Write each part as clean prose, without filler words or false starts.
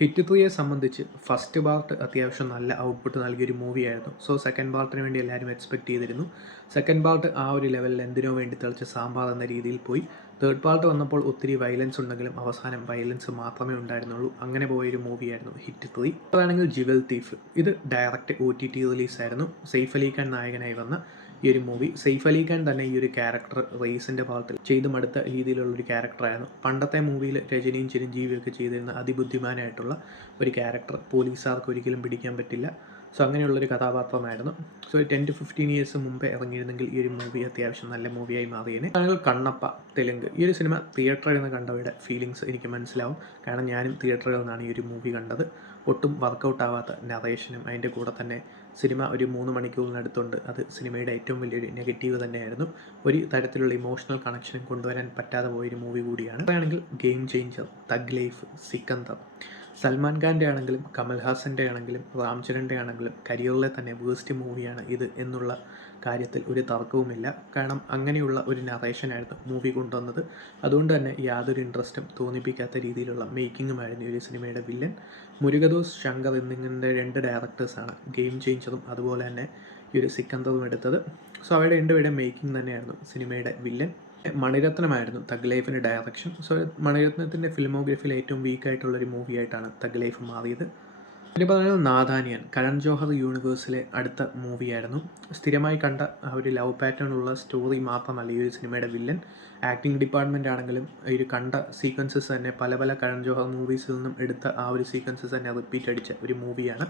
Hit 3യെ സംബന്ധിച്ച് first part അത്യാവശ്യം നല്ല ഔട്ട്പുട്ട് നൽകിയൊരു മൂവിയായിരുന്നു. സോ സെക്കൻഡ് പാർട്ടിന് വേണ്ടി എല്ലാവരും എക്സ്പെക്റ്റ് ചെയ്തിരുന്നു. സെക്കൻഡ് പാർട്ട് ആ ഒരു ലെവലിൽ എന്തിനോ വേണ്ടി തെളിച്ച സാമ്പാർ എന്ന രീതിയിൽ പോയി. തേർഡ് പാർട്ട് വന്നപ്പോൾ ഒത്തിരി വയലൻസ് ഉണ്ടെങ്കിലും അവസാനം വയലൻസ് മാത്രമേ ഉണ്ടായിരുന്നുള്ളൂ. അങ്ങനെ പോയൊരു മൂവിയായിരുന്നു ഹിറ്റ് 3. അതാണെങ്കിൽ ജ്വൽ തീഫ്. ഇത് ഡയറക്റ്റ് OTT റിലീസായിരുന്നു. സെയ്ഫ് അലി ഖാൻ നായകനായി വന്ന ഈ ഒരു മൂവി. സെയ്ഫ് അലി ഖാൻ തന്നെ ഈ ഒരു ക്യാരക്ടർ റേസിൻ്റെ ഭാഗത്തിൽ ചെയ്ത് മടുത്ത രീതിയിലുള്ളൊരു ക്യാരക്ടറായിരുന്നു. പണ്ടത്തെ മൂവിയിൽ രജനിയും ചിരഞ്ജീവിയൊക്കെ ചെയ്തിരുന്ന അതിബുദ്ധിമാനായിട്ടുള്ള ഒരു ക്യാരക്ടർ പോലീസുകാർക്ക് ഒരിക്കലും പിടിക്കാൻ പറ്റില്ല. സോ അങ്ങനെയുള്ളൊരു കഥാപാത്രമായിരുന്നു. സോ 10-15 ഇയേഴ്സ് മുമ്പേ ഇറങ്ങിയിരുന്നെങ്കിൽ ഈ ഒരു മൂവി അത്യാവശ്യം നല്ല മൂവിയായി മാറിയേനെ. ആണെങ്കിൽ കണ്ണപ്പ തെലുങ്ക്. ഈ ഒരു സിനിമ തിയേറ്ററിൽ നിന്ന് കണ്ടവരുടെ ഫീലിങ്സ് എനിക്ക് മനസ്സിലാവും. കാരണം ഞാനും തിയേറ്ററുകളിൽ നിന്നാണ് ഈ ഒരു മൂവി കണ്ടത്. ഒട്ടും വർക്കൗട്ട് ആവാത്ത നറേഷനും അതിൻ്റെ കൂടെ തന്നെ സിനിമ ഒരു 3 മണിക്കൂറിനടുത്തുണ്ട്. അത് സിനിമയുടെ ഏറ്റവും വലിയൊരു നെഗറ്റീവ് തന്നെയായിരുന്നു. ഒരു തരത്തിലുള്ള ഇമോഷണൽ കണക്ഷനും കൊണ്ടുവരാൻ പറ്റാതെ പോയൊരു മൂവി കൂടിയാണ്. അതാണെങ്കിൽ game changer, thug life, Sikandar. Salman ഖാൻ്റെ ആണെങ്കിലും കമൽഹാസൻ്റെ ആണെങ്കിലും റാംചരൻ്റെ ആണെങ്കിലും കരിയറിലെ തന്നെ വേസ്റ്റ് മൂവിയാണ് ഇത് എന്നുള്ള കാര്യത്തിൽ ഒരു തർക്കവുമില്ല. കാരണം അങ്ങനെയുള്ള ഒരു നറേഷനായിരുന്നു മൂവി കൊണ്ടുവന്നത്. അതുകൊണ്ട് തന്നെ യാതൊരു ഇൻട്രസ്റ്റും തോന്നിപ്പിക്കാത്ത രീതിയിലുള്ള മേക്കിങ്ങുമായിരുന്നു ഈ ഒരു സിനിമയുടെ വില്ലൻ. മുരുകദോസ്, ശങ്കർ എന്നിങ്ങനെ 2 ഡയറക്ടേഴ്സാണ് ഗെയിം ചേഞ്ചറും അതുപോലെ തന്നെ ഈ ഒരു സിക്കന്ദറും എടുത്തത്. സോ അവരുടെ രണ്ടുപേരുടെ മേക്കിംഗ് തന്നെയായിരുന്നു സിനിമയുടെ വില്ലൻ. മണിരത്നമായിരുന്നു തഗ് ലൈഫിൻ്റെ ഡയറക്ഷൻ. സോ മണിരത്നത്തിൻ്റെ ഫിലിമോഗ്രഫിയിൽ ഏറ്റവും വീക്കായിട്ടുള്ളൊരു മൂവിയായിട്ടാണ് തഗ് ലൈഫ് മാറിയത്. പിന്നെ പറയുന്നത് നാഥാനിയൻ, കരൺ ജോഹർ യൂണിവേഴ്സിലെ അടുത്ത മൂവിയായിരുന്നു. സ്ഥിരമായി കണ്ട ആ ഒരു ലവ് പാറ്റേൺ ഉള്ള സ്റ്റോറി മാത്രമല്ല ഈ ഒരു സിനിമയുടെ വില്ലൻ. ആക്ടിംഗ് ഡിപ്പാർട്ട്മെൻ്റ് ആണെങ്കിലും ഈ ഒരു കണ്ട സീക്വൻസസ് തന്നെ പല കരൺ ജോഹർ മൂവീസിൽ നിന്നും എടുത്ത ആ ഒരു സീക്വൻസസ് തന്നെ റിപ്പീറ്റ് അടിച്ച ഒരു മൂവിയാണ്.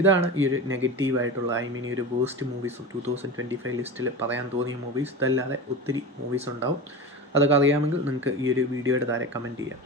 ഇതാണ് ഈ ഒരു നെഗറ്റീവായിട്ടുള്ള ഈ ഒരു വേസ്റ്റ് മൂവീസ് 2025 ലിസ്റ്റിൽ പറയാൻ തോന്നിയ മൂവീസ്. ഇതല്ലാതെ ഒത്തിരി മൂവീസ് ഉണ്ടാവും. അതൊക്കെ അറിയാമെങ്കിൽ നിങ്ങൾക്ക് ഈ ഒരു വീഡിയോയുടെ താഴെ കമൻറ്റ് ചെയ്യാം.